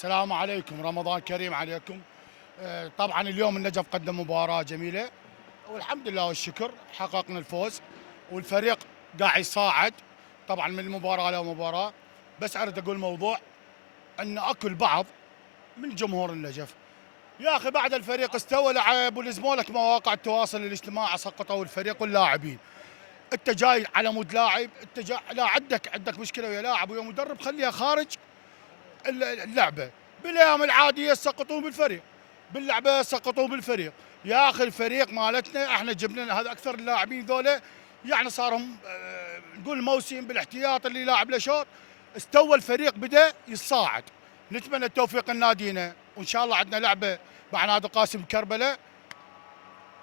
السلام عليكم، رمضان كريم عليكم. طبعا اليوم النجف قدم مباراة جميلة والحمد لله والشكر حققنا الفوز، والفريق قاعد يصاعد طبعا من المباراة لمباراة. بس أريد أقول موضوع أن أكل بعض من جمهور النجف. يا أخي بعد الفريق استوى لعب ولزموا مواقع التواصل الاجتماعي سقطوا الفريق واللاعبين. أنت جاي على مود لاعب، أنت جاي لا عندك مشكلة ويا لاعب ويا مدرب، خليها خارج اللعبه. بالايام العاديه سقطوا بالفريق، باللعبه سقطوا بالفريق. يا اخي الفريق مالتنا احنا جبنا لنا هذا اكثر اللاعبين ذولا، يعني صارهم نقول موسم بالاحتياط اللي لاعب له شوط. استوى الفريق بدا يصاعد. نتمنى التوفيق لنادينا، وان شاء الله عندنا لعبه مع نادي قاسم كربلاء،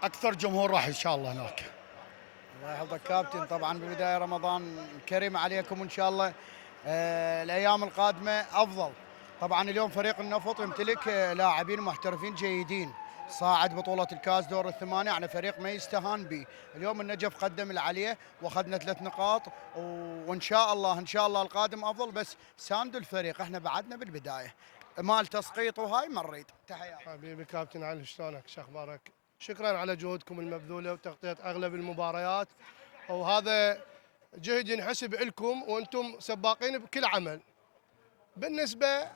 اكثر جمهور راح ان شاء الله هناك. الله يحفظك كابتن. طبعا بالبدايه رمضان كريم عليكم وان شاء الله الايام القادمه افضل. طبعا اليوم فريق النفط يمتلك لاعبين محترفين جيدين، صاعد بطولة الكاس دور الثمانية على فريق ما يستهان به. اليوم النجف قدم اللي عليه واخذنا 3 نقاط، وان شاء الله القادم افضل. بس ساندوا الفريق، احنا بعدنا بالبداية مال تسقيط وهاي مريت. تحياتي حبيبي كابتن علي، شلونك؟ شو اخبارك؟ شكرا على جهودكم المبذولة وتغطية اغلب المباريات، وهذا جهد ينحسب لكم وانتم سباقين بكل عمل. بالنسبة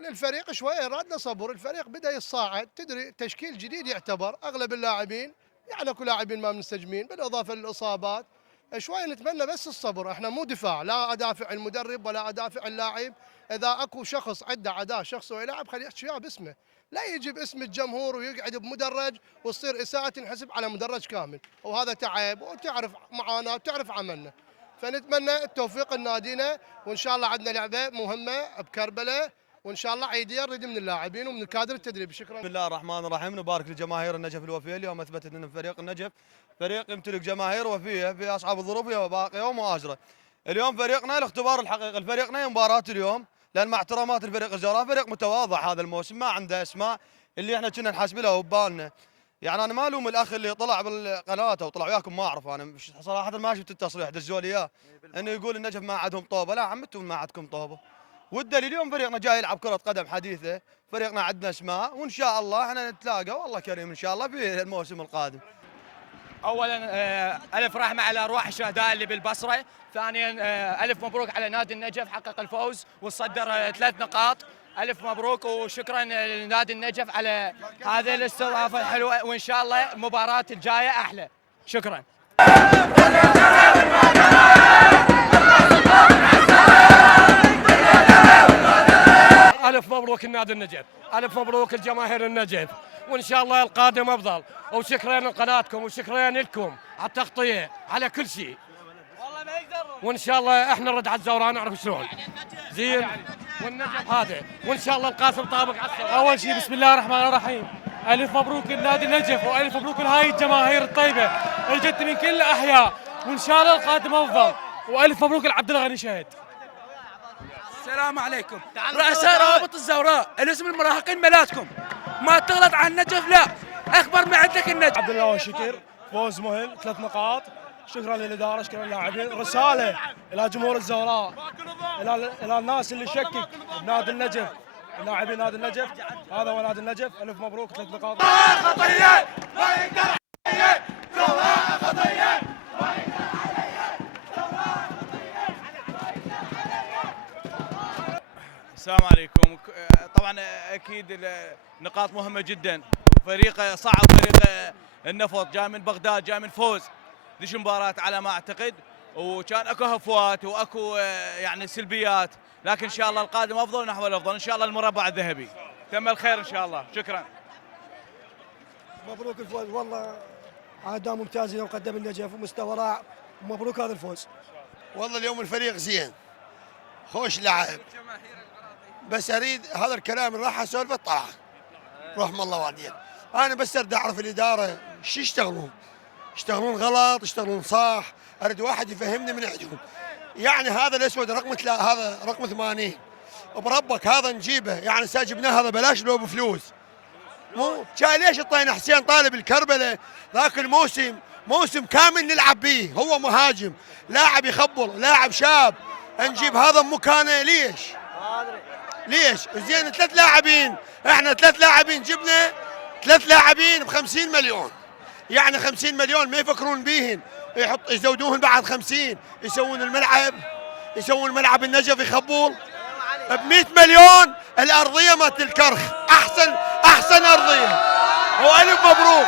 للفريق شويه راد له صبر، الفريق بدا يصاعد، تدري تشكيل جديد يعتبر، اغلب اللاعبين يعني اكو لاعبين ما منسجمين بالاضافه للاصابات. شويه نتمنى بس الصبر، احنا مو دفاع، لا ادافع المدرب ولا ادافع اللاعب. اذا اكو شخص عنده عداء شخص ويلعب خليه يحكي وياه باسمه، لا يجي باسم الجمهور ويقعد بمدرج وتصير اساءه تنحسب على مدرج كامل، وهذا تعب وتعرف معاناه وتعرف عملنا. فنتمنى التوفيق لنادينا، وان شاء الله عندنا لعبه مهمه بكربلاء، وان شاء الله عيديه نريد من اللاعبين ومن الكادر التدريبي. شكرا. بسم الله الرحمن الرحيم، نبارك لجماهير النجف الوفيه. اليوم اثبتت ان فريق النجف فريق يمتلك جماهير وفيه في اصحاب الظروف باقيه ومؤازره. اليوم فريقنا الاختبار الحقيقي لفريقنا مباراه اليوم، لان مع احترامات الفريق الجوراء فريق متواضع هذا الموسم، ما عنده اسماء اللي احنا كنا نحاسب لها وبالنا. يعني انا ما الوم الاخ اللي طلع بالقناه وطلع وياكم، ما اعرف انا صراحه ما شفت التصريح دزوا لي اياه انه يقول النجف ما عندهم طوبه. لا عمتم ما عندكم طوبه، والدليل اليوم فريقنا جاي يلعب كرة قدم حديثة، فريقنا عندنا اسماء، وان شاء الله احنا نتلاقى والله كريم ان شاء الله في الموسم القادم. اولا الف رحمه على ارواح الشهداء اللي بالبصره، ثانيا الف مبروك على نادي النجف حقق الفوز وصدر 3 نقاط. الف مبروك وشكرا لنادي النجف على هذه الاستضافه الحلوه، وان شاء الله المباراه الجايه احلى. شكرا. ألف مبروك النادي النجف، ألف مبروك الجماهير النجف، وإن شاء الله القادم أفضل. وشكرا لقناتكم وشكرا لكم على التغطية على كل شيء. وإن شاء الله إحنا نرد على الزوراء نعرف شلون. زين والنجف هذا، وإن شاء الله القاسم طابق على الصلاة. أول شيء بسم الله الرحمن الرحيم، ألف مبروك النادي النجف وألف مبروك لهاي الجماهير الطيبة اللي جت من كل الأحياء، وإن شاء الله القادم أفضل. وألف مبروك لعبد الغني شهد. السلام عليكم. رؤساء روابط الزوراء، الاسم المراهقين ملاتكم، ما تغلط عن النجف لا، اخبر ما عندك النجف. عبد الله والشكر، فوز مهم 3 نقاط. شكرا للاداره، شكرا للاعبين. رساله الى جمهور الزوراء، الى الناس اللي يشكك بنادي النجف، لاعبين نادي النجف، هذا هو نادي النجف. الف مبروك 3 نقاط. خطيه ما يقدر عليه، خطيه ما يقدر عليه. السلام عليكم. طبعا اكيد النقاط مهمه جدا، فريق صعب، فريق النفط جاي من بغداد، جاي من فوز، دش مباراه على ما اعتقد، وكان اكو هفوات واكو يعني سلبيات، لكن ان شاء الله القادم افضل نحو الافضل، ان شاء الله المربع الذهبي. تم الخير ان شاء الله. شكرا. مبروك الفوز، والله اداء ممتاز اليوم قدم النجف ومستوى رائع، ومبروك هذا الفوز. والله اليوم الفريق زين، خوش لعب، بس اريد هذا الكلام اللي راح اسولفه طلع رحم الله والديه. انا بس اريد اعرف الاداره شو يشتغلون غلط، يشتغلون صح، اريد واحد يفهمني من عندهم. يعني هذا الاسود هذا رقم 80 بربك هذا نجيبه، يعني جبناه هذا بلاش لو بفلوس. مو جاي ليش اعطينا حسين طالب الكربله ذاك الموسم موسم كامل نلعب به، هو مهاجم لاعب يخبر، لاعب شاب، نجيب هذا مكانه ليش؟ ليش؟ زين 3 لاعبين، احنا 3 لاعبين جبنا 3 لاعبين ب 50 مليون، يعني 50 مليون ما يفكرون بيهن، يزودوهن بعد 50، يسوون الملعب النجف يخبون ب 100 مليون الارضيه مالت الكرخ، احسن ارضيه، والف مبروك.